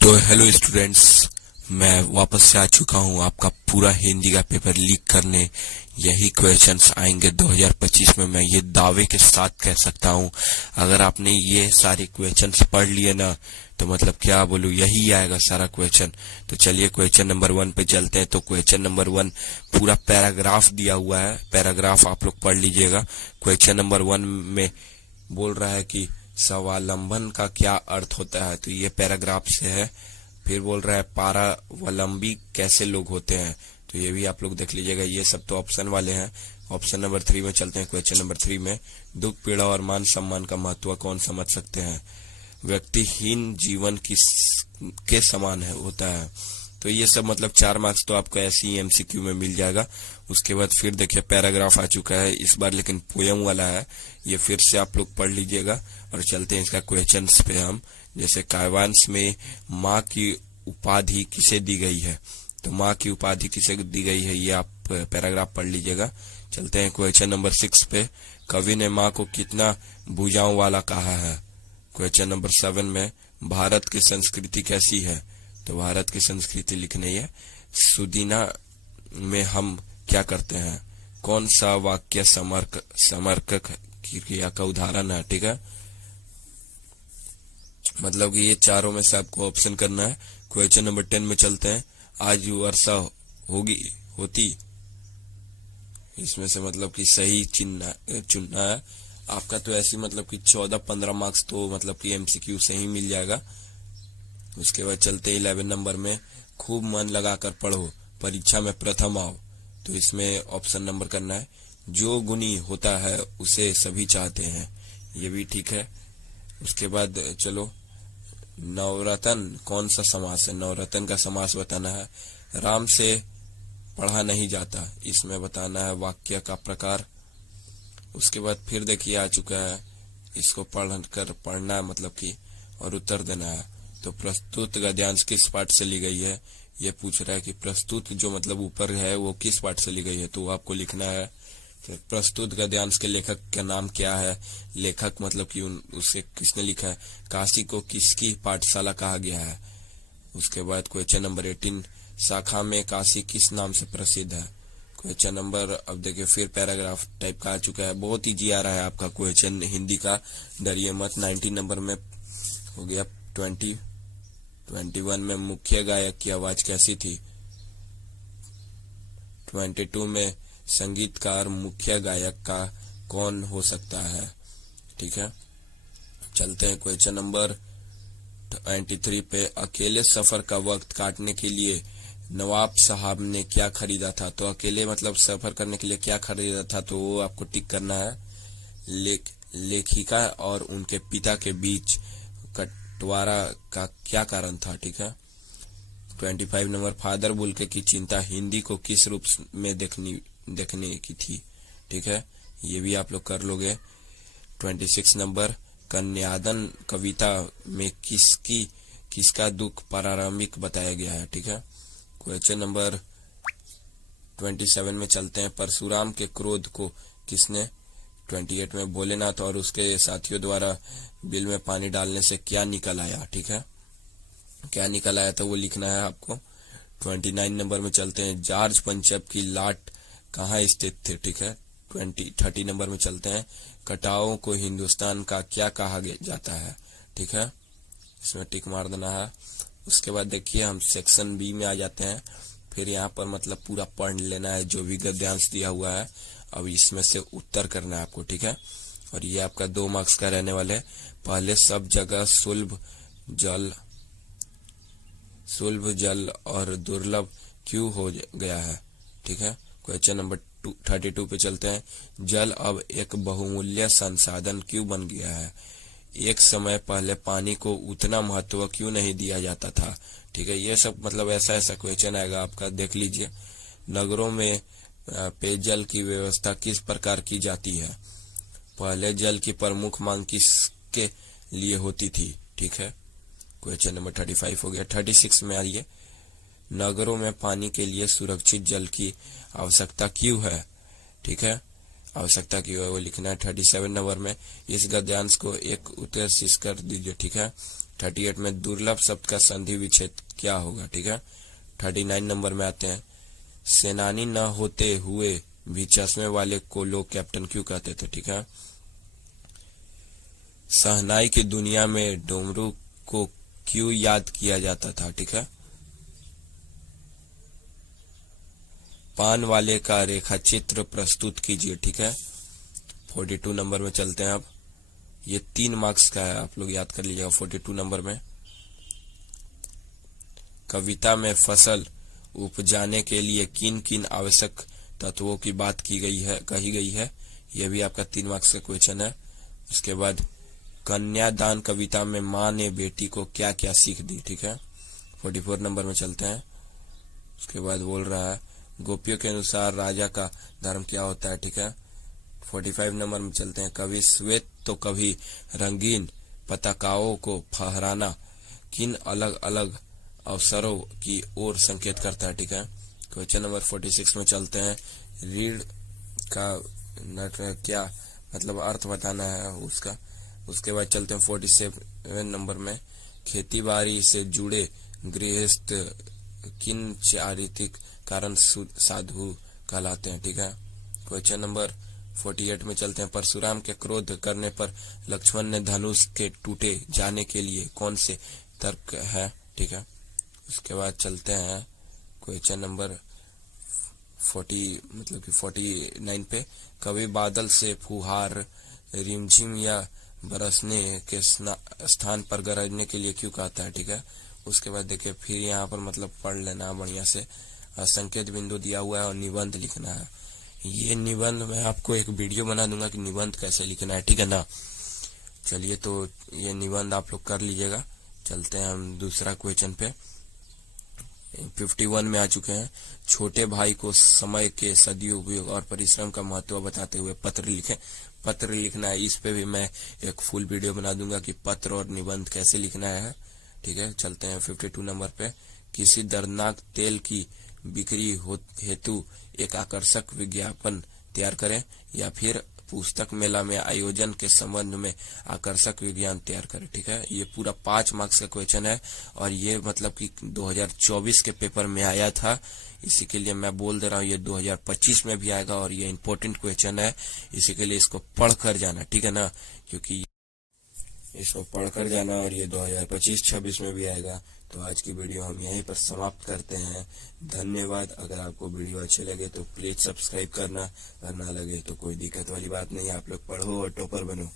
तो hello students, मैं वापस से आ चुका हूँ आपका पूरा हिंदी का पेपर लीक करने। यही क्वेश्चंस आएंगे 2025 में, मैं ये दावे के साथ कह सकता हूँ। अगर आपने ये सारे क्वेश्चंस पढ़ लिए ना, तो मतलब क्या बोलूँ, यही आएगा सारा क्वेश्चन। तो चलिए क्वेश्चन नंबर 1 पे चलते हैं। तो क्वेश्चन नंबर 1 पूरा पैराग्राफ दिया हुआ है, पैराग्राफ आप लोग पढ़ लीजिएगा। क्वेश्चन नंबर 1 में बोल रहा है कि स्वावलंबन का क्या अर्थ होता है, तो ये पैराग्राफ से है। फिर बोल रहा है पारावलंबी कैसे लोग होते हैं, तो ये भी आप लोग देख लीजिएगा। ये सब तो ऑप्शन वाले हैं। ऑप्शन नंबर 3 में चलते हैं। क्वेश्चन नंबर 3 में दुख, पीड़ा और मान सम्मान का महत्व कौन समझ सकते हैं? व्यक्तिहीन जीवन के समान है होता है। तो ये सब मतलब 4 मार्क्स तो आपको ऐसे ही एमसीक्यू में मिल जाएगा। उसके बाद फिर देखिए पैराग्राफ आ चुका है इस बार, लेकिन पोयम वाला है। ये फिर से आप लोग पढ़ लीजिएगा। और चलते हैं इसका क्वेश्चंस पे हम। जैसे काव्यांश में माँ की उपाधि किसे दी गई है, तो माँ की उपाधि किसे दी गई है, ये आप पैराग्राफ पढ़ लीजिएगा। चलते हैं क्वेश्चन नंबर 6 पे। कवि ने माँ को कितना भुजाओं वाला कहा है? क्वेश्चन नंबर 7 में भारत की संस्कृति कैसी है, तो भारत की संस्कृति लिखनी है। सुदीना में हम क्या करते हैं? कौन सा वाक्य समर्कक क्रिया का उदाहरण है? ठीक है, मतलब कि ये चारों में से आपको ऑप्शन करना है। क्वेश्चन नंबर 10 में चलते हैं। आज वर्षा होती, इसमें से मतलब कि सही चुनना है आपका। तो ऐसी मतलब कि 14-15 मार्क्स तो मतलब कि एमसीक्यू से ही मिल जाएगा। उसके बाद चलते 11 नंबर में खूब मन लगाकर पढ़ो, परीक्षा में प्रथम आओ, तो इसमें ऑप्शन नंबर करना है। जो गुणी होता है उसे सभी चाहते हैं, ये भी ठीक है। उसके बाद चलो, नवरत्न कौन सा समास है? नवरत्न का समास बताना है। राम से पढ़ा नहीं जाता, इसमें बताना है वाक्य का प्रकार। उसके बाद फिर देखिए आ चुका है, इसको पढ़ना है मतलब कि, और उत्तर देना है। तो प्रस्तुत गद्यांश किस पाठ से ली गई है? ये पूछ रहा है कि प्रस्तुत जो मतलब ऊपर है वो किस पाठ से ली गई है, तो वो आपको लिखना है। फिर प्रस्तुत गद्यांश के लेखक का नाम क्या है? लेखक मतलब कि उसे किसने लिखा है? काशी को किसकी पाठशाला कहा गया है? उसके बाद क्वेश्चन नंबर 18, शाखा में काशी किस नाम से प्रसिद्ध है? क्वेश्चन नंबर, अब देखिए फिर पैराग्राफ टाइप का आ चुका है। बहुत इजी आ रहा है आपका क्वेश्चन हिंदी का, डरिए मत। 19 नंबर में हो गया 21 में मुख्य गायक की आवाज कैसी थी? 22 में संगीतकार मुख्य गायक का कौन हो सकता है? ठीक है, चलते हैं क्वेश्चन नंबर 23 पे। अकेले सफर का वक्त काटने के लिए नवाब साहब ने क्या खरीदा था? तो अकेले मतलब सफर करने के लिए क्या खरीदा था, तो वो आपको टिक करना है। लेखिका और उनके पिता के बीच बंटवारा का क्या कारण था? ठीक है। 25 नंबर, फादर बुल्के की चिंता हिंदी को किस रूप में देखने की थी? ठीक है, ये भी आप लोग कर लोगे। 26 नंबर, कन्यादान कविता में किसका दुख प्रारंभिक बताया गया है? ठीक है। क्वेश्चन नंबर 27 में चलते हैं। परशुराम के क्रोध को किसने? 28 में भोलेनाथ और उसके साथियों द्वारा बिल में पानी डालने से क्या निकल आया? ठीक है, क्या निकल आया था वो लिखना है आपको। 29 नंबर में चलते हैं। जॉर्ज पंचब की लाट कहाँ स्थित थे? ठीक है। 30 नंबर में चलते हैं। कटाओं को हिंदुस्तान का क्या कहा जाता है? ठीक है, इसमें टिक मार देना है। उसके बाद देखिए हम सेक्शन बी में आ जाते हैं। फिर यहाँ पर मतलब पूरा पढ़ लेना है जो भी गद्यांश दिया हुआ है। अब इसमें से उत्तर करना है आपको। ठीक है, और ये आपका 2 मार्क्स का रहने वाले है। पहले सब जगह सुलभ जल और दुर्लभ क्यों हो गया है? ठीक है। क्वेश्चन नंबर 32 पे चलते हैं। जल अब एक बहुमूल्य संसाधन क्यों बन गया है? एक समय पहले पानी को उतना महत्व क्यों नहीं दिया जाता था? ठीक है, ये सब मतलब ऐसा क्वेश्चन आएगा आपका, देख लीजिए। नगरों में पेयजल की व्यवस्था किस प्रकार की जाती है? पहले जल की प्रमुख मांग किसके लिए होती थी? ठीक है, क्वेश्चन नंबर 35 हो गया। 36 में आइए, नगरों में पानी के लिए सुरक्षित जल की आवश्यकता क्यों है? ठीक है, आवश्यकता क्यों है वो लिखना है। 37 नंबर में इस गद्यांश को एक उत्कर्ष कर दीजिए। ठीक है, 38 में दुर्लभ शब्द का संधि विच्छेद क्या होगा, ठीक है। 39 नंबर में आते हैं, सेनानी न होते हुए भी चश्मे वाले को लोग कैप्टन क्यों कहते थे, ठीक है। शहनाई की दुनिया में डमरू को क्यों याद किया जाता था, ठीक है। पान वाले का रेखा चित्र प्रस्तुत कीजिए, ठीक है। 42 नंबर में चलते हैं अब, ये 3 मार्क्स का है, आप लोग याद कर लीजिएगा। 42 नंबर में कविता में फसल उपजाने के लिए किन किन आवश्यक तत्वों की बात कही गई है, यह भी आपका 3 मार्क्स का क्वेश्चन है। उसके बाद कन्यादान कविता में माँ ने बेटी को क्या क्या सीख दी, ठीक है। 44 नंबर में चलते हैं। उसके बाद बोल रहा है गोपियों के अनुसार राजा का धर्म क्या होता है, ठीक है। 45 नंबर में चलते हैं, कभी श्वेत तो कभी रंगीन पताकाओं को फहराना किन अलग अलग अवसरों की ओर संकेत करता है, ठीक है। क्वेश्चन नंबर 46 में चलते हैं, रीढ़ का क्या मतलब अर्थ बताना है उसका। उसके बाद चलते हैं 47 नंबर में, खेती बाड़ी से जुड़े गृहस्थ किन चारित्रिक कारण साधु कहलाते हैं, ठीक है। क्वेश्चन नंबर 48 में चलते हैं, परशुराम के क्रोध करने पर लक्ष्मण ने धनुष के टूटे जाने के लिए कौन से तर्क है, ठीक है। उसके बाद चलते हैं क्वेश्चन नंबर 49 पे, कभी बादल से फुहार रिमझिम या बरसने के स्थान पर गरजने के लिए क्यों कहता है, ठीक है। उसके बाद देखिए फिर यहाँ पर मतलब पढ़ लेना बढ़िया से, संकेत बिंदु दिया हुआ है और निबंध लिखना है। ये निबंध मैं आपको एक वीडियो बना दूंगा कि निबंध कैसे लिखना है, ठीक है ना। चलिए तो ये निबंध आप लोग कर लीजिएगा। चलते हैं हम दूसरा क्वेश्चन पे। 51 में आ चुके हैं, छोटे भाई को समय के सदुपयोग और परिश्रम का महत्व बताते हुए पत्र लिखें। पत्र लिखना है, इस पे भी मैं एक फुल वीडियो बना दूंगा कि पत्र और निबंध कैसे लिखना है, ठीक है। चलते हैं 52 नंबर पे, किसी दर्दनाक तेल की बिक्री हेतु एक आकर्षक विज्ञापन तैयार करें, या फिर पुस्तक मेला में आयोजन के संबंध में आकर्षक विज्ञान तैयार करें, ठीक है। ये पूरा 5 मार्क्स का क्वेश्चन है और ये मतलब कि 2024 के पेपर में आया था, इसी के लिए मैं बोल दे रहा हूँ ये 2025 में भी आएगा और ये इम्पोर्टेंट क्वेश्चन है, इसी के लिए इसको पढ़ कर जाना, ठीक है ना, क्योंकि इसको पढ़कर जाना और ये 2025-26 में भी आएगा। तो आज की वीडियो हम यहीं पर समाप्त करते हैं। धन्यवाद। अगर आपको वीडियो अच्छे लगे तो प्लीज सब्सक्राइब करना, अगर ना लगे तो कोई दिक्कत वाली बात नहीं, आप लोग पढ़ो और टॉपर बनो।